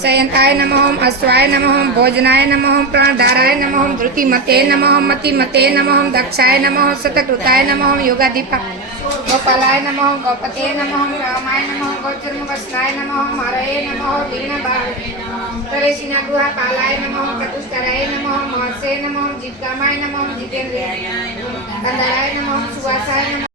शयंताय नमः अश्वाय नमः भोजनाय नमः प्राणधाराय नमः धृतिमते नमः मतिमते नमः दक्षाय नमः शतकृताय नमः योगाधिपा गोपालाय नमः गौपते नमः रामाय नमः गौचर्मवस्नाय नमः मारये नमः प्रवेशिना गृहपालाय नमः प्रतुष्कराय नमः महर्षे नमः जित्कामाय नमः जितेन्द्रियाय कंदराय नमः सुवासाय नमः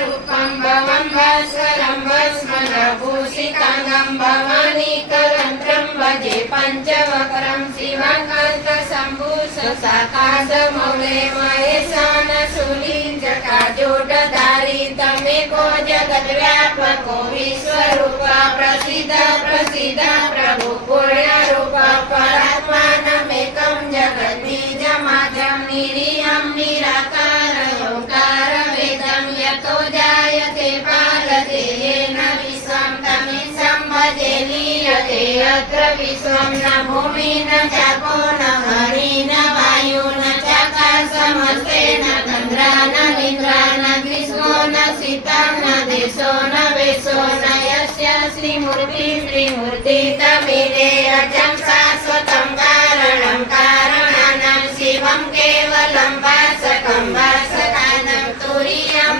रूपं भवं वत्सलं वस्मनभूषितांगं भवानी करन्त्रं भजे पंचवक्रं शिवकान्तशम्भुशशाखासमौले महेशान शूलिञ्जटाजोटधारी तमेको जगद्व्यापको विश्वरूपा प्रसीद प्रसीद प्रभु पुण्यरूपा परात्मानमेकं जगद्बीजमाद्यं निरीयं निराकार ओंकार वेदं यतो जायते पालते येन विश्वं तमेषां भजे लीयते अत्र विश्वं न भूमि न चापो न हरि न वायु न चाकाशमस्ते न तन्द्रा न निद्रा न ग्रीष्मो न शीतं न देशो न वेशो न यस्य श्रीमूर्ति तमेदेयं शाश्वतं कारणं कारणानां शिवं केवलं वासकं वासकानां तुरीयं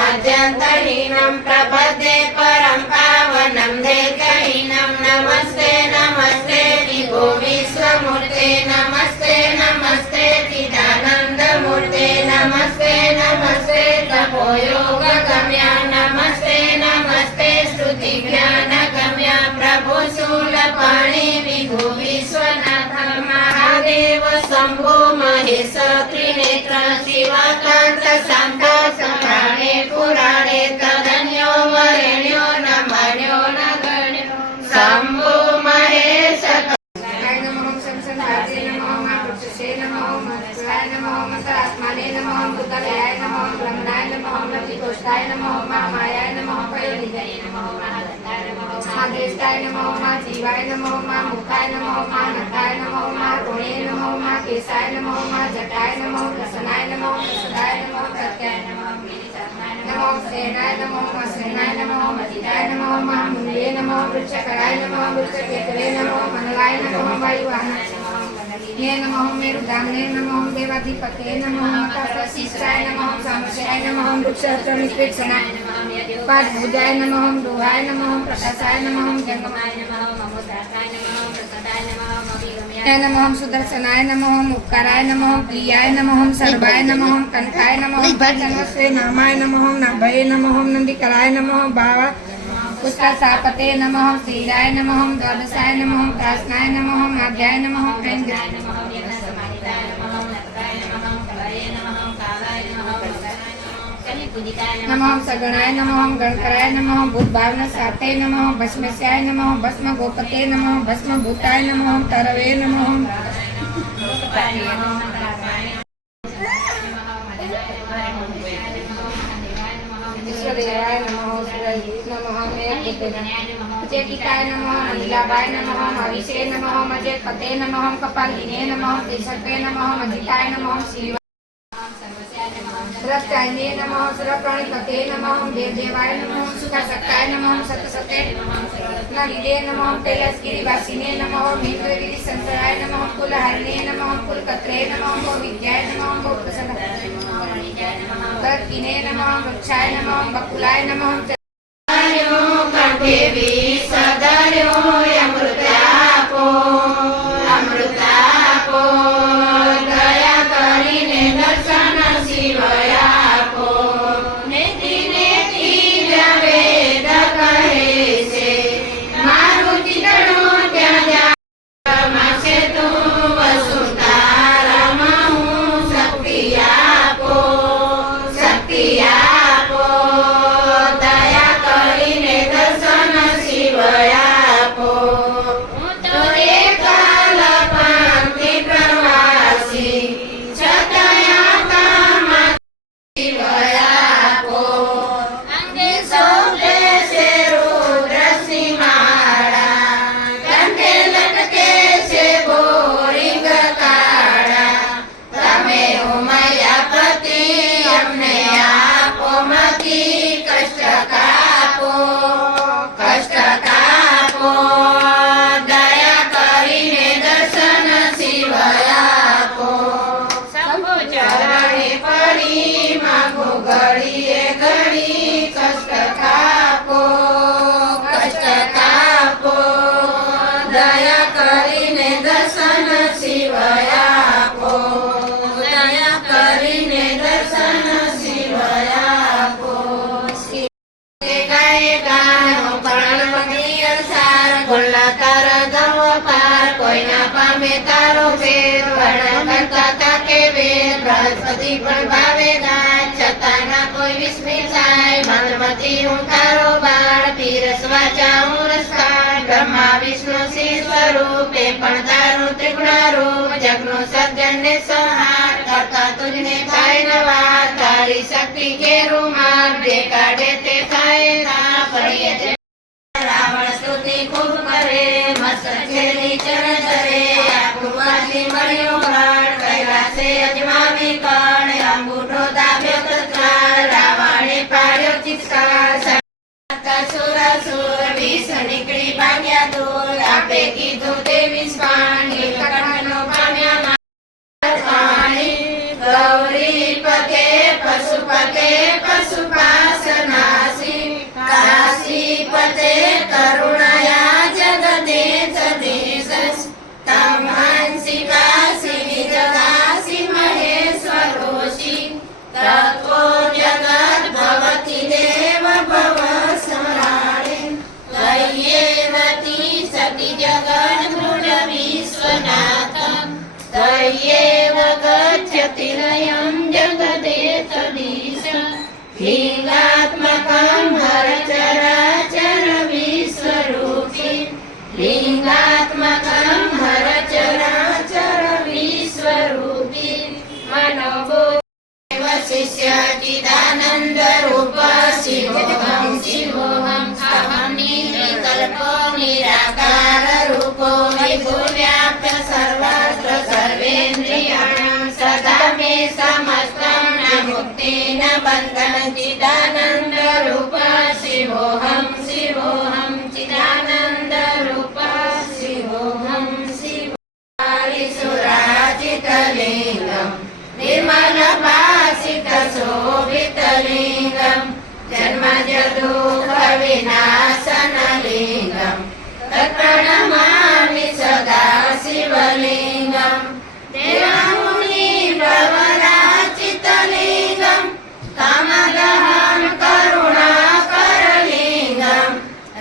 तमपारमध्यन्तहीनं प्रपद्ये परं पावनं देकहीनं नमस्ते नमस्ते विभो विश्वमूर्ते नमस्ते नमस्ते चिदानन्दमूर्ते नमस्ते नमस्ते तपोयोगगम्या नमस्ते नमस्ते श्रुतिज्ञानगम्या प्रभो शूलपाणि विभो विश्वनाथ महादेव शम्भो महेश त्रिनेत्र शिवकान्त शान्त सम्राणे पुराणे तदन्यो वरेण्यो न मण्यो न गण्यो शम्भो महेश आत्माने नमः भूतलयाय नमः ब्रह्मणाय नमः प्रतिकोष्ठाय नमः महामायाय नमः पयोनिधये नमः महादत्ताय नमः महादेष्टाय नमः महाजीवाय नमः महामुखाय नमः महानखाय नमः महागुणे नमः महाकेशाय नमः महाजटाय नमः प्रसन्नाय नमः प्रसदाय नमः प्रत्याय नमः नमः सेनाय नमः मसेनाय नमः मजिदाय नमः महामुनिये नमः वृक्षकराय नमः वृक्षकेतवे नमः मनलाय नमः वायुवाहनाय नमः ये नमः मेरुदाम्ने नमः देवाधिपते नमः तपस्विष्टाय नमः सामस्याय नमः वृक्षाचरणिपेक्षणाय नमः पादभुजाय नमः दुहाय नमः प्रकाशाय नमः जंगमाय नमः ममोदाताय नमः प्रसदाय नमः मविगम्याय नमः सुदर्शनाय नमः उपकाराय नमः प्रियाय नमः सर्वाय नमः कनकाय नमः भजनस्वे नामाय नमः नाभये नमः नंदिकराय नमः भावा पुष्कसापते नमः श्रीराय नमः द्वादशाय नमः प्रासनाय नमः माध्याय नमः ऐन्द्राय नमः यज्ञसमाहिताय नमः नतकाय नमः कलाय नमः कालाय नमः कलिपूजिताय नमः सगणाय नमः गणकराय नमः भूतभावनसाते नमः भस्मस्याय नमः भस्म गोपते नमः भस्म भूताय नमः तरवे नमः देवाय नमः नमः चेकिताय नमः अनिलाभाय नमः हविषे नमः मजेपते नमः कपालिने नमः तेजस्वे नमः मजिताय नमः शिवाय सरस्वत्याय नमः सुरप्राणिपते नमः देवदेवाय नमः सुखसत्ताय नमः सतसते नलिले नमः कैलासगिरिवासिने नमः महेन्द्रगिरि संसराय नमः कुलहरणे नमः कुलकत्रे नमः गोविद्याय नमः गोप्रसन्नाय नमः भक्तिने नमः वृक्षाय नमः बकुलाय नमः देवी सदार्यो अमृतापो अमृतापो दया करीने दर्शन शिवयापो नेति नेति वेद कहे से मारुति तणो त्या मासे तू वसुतारमहु शक्तियापो शक्तियापो दया દેવી હું તારો બાળ પીરસવા જાઉં રસપાન બ્રહ્મા વિષ્ણુ શિવ સ્વરૂપે પણ તારું ત્રિગુણ રૂપ જગનું સર્જન ને સંહાર કરતા તુજને થાય નવા તારી શક્તિ કેરું માર જે કાઢે તે થાય ના પડીએ રાવણ સ્તુતિ ખૂબ કરે મસ્ત છેલી ચરણ ધરે આખું વાસી મળ્યું ગણ કૈલાસે અજમાવી કણ અંગૂઠો દાબ્યો તત્કાળ રાવણે પાડ્યો ચિત્કાર સુર વિષ નીકળી ભાગ્યા દૂર આપે કીધું તે વિસ્વાન નીલકંઠનો પામ્યા ગૌરી પતે પશુપાસનાસી કાશી પતે કરુણયા જગદેશ દેશ તમ હંસી કાશી જગાસી મહેશ્વરોષી તત્વો જગત ભવતી દેવ ભવ સ્મરાણે દય્યેવતી સતી જગત મૃડ વિશ્વનાથ દય્યેવ ગચ્છતિ લયં જગદેતદીશ લિંગાત્મકં હરચરાચર વિશ્વરૂપી લિંગાત્મકં હરચરાચર વિશ્વરૂપી મનોબોધ શિષ્ય ચિદાનંદ રૂપ શિવોહમ શિવોહમ અહમ નિર્વિકલ્પો નિરાકાર રૂપો વિભુવ્યાપ્ય સર્વત્ર સર્વેન્દ્રિયાણાં સદા મે સમસ્તં ન મુક્તિ ન બંધન ચિદાનંદ રૂપ શિવોહમ શિવોહમ ચિદાનંદ રૂપ શિવોહમ શિવોહમ निर्मल भासित शोभित लिंगम जन्मज दुःख विनाशन लिंगम तत्प्रणमामि सदा शिवलिंगम देवमुनि भवराचित लिंगम कामदहन करुणाकर लिंगम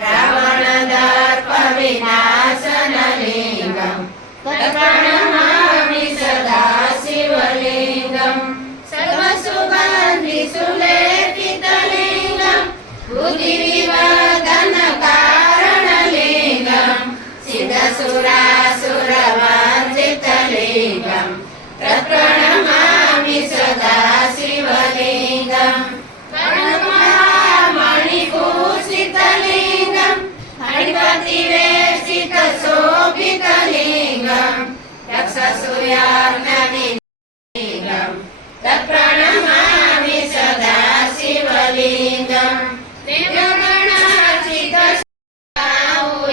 रावण दर्प विनाशन लिंगम तत्प्रणमामि सदा शिवलिंगम सर्वसुगन्धि सुलेपितलिंगम बुद्धिविवर्धन कारणलिंगम सिद्धसुरासुरवन्दितलिंगम तत्प्रणमामि सदा शिवलिंगम मणिभूषितलिंगम हरिपतिवेशित शोभितलिंगम दक्षसूर्यार्णविलिंगम तत्प्रणमामि सदा शिवलिंगम देवगणार्चित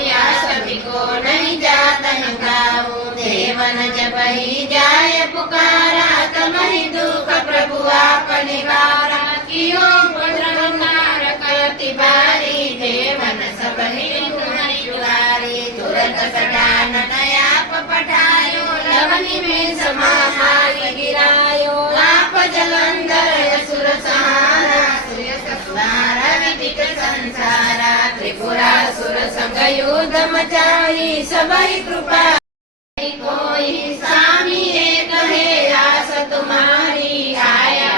या सभी को नहीं जातन गाओ देवन जब ही जाय पुकारा तमहि दुख प्रभु आप निवारा कियो पुत्रकार करति बारी देवन सब ही तुम्हारी जुगारी तुरंत सटान नया पठायो लवनी में समाहारी गिरायो आप जलंधर असुर सहारा सूर्य विदित संसारा त्रिपुरासुर संग युद्ध मचाई सबई कृपा कोई स्वामी एक है आस तुम्हारी आया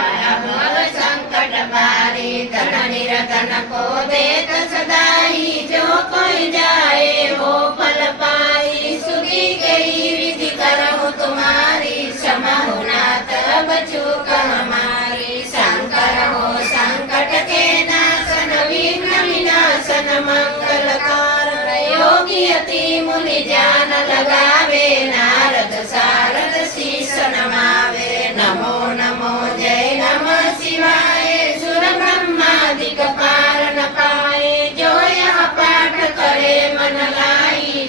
भव संकट बारी धन निरधन को देत सदाई जो कोई जाए वो फल पाई सुधी गई विधि करहु तुम्हारी क्षमा हो नाथ बचूक हमारी शंकर हो संकट के नाशन विघ्न विनाशन मंगल कारण योगी अति मुनि जान लगावे नारद सारद शीश नमावे नमो नमो जय नमः शिवाय सुर ब्रह्मादिक पार न पाए जो यह पाठ करे मन लाई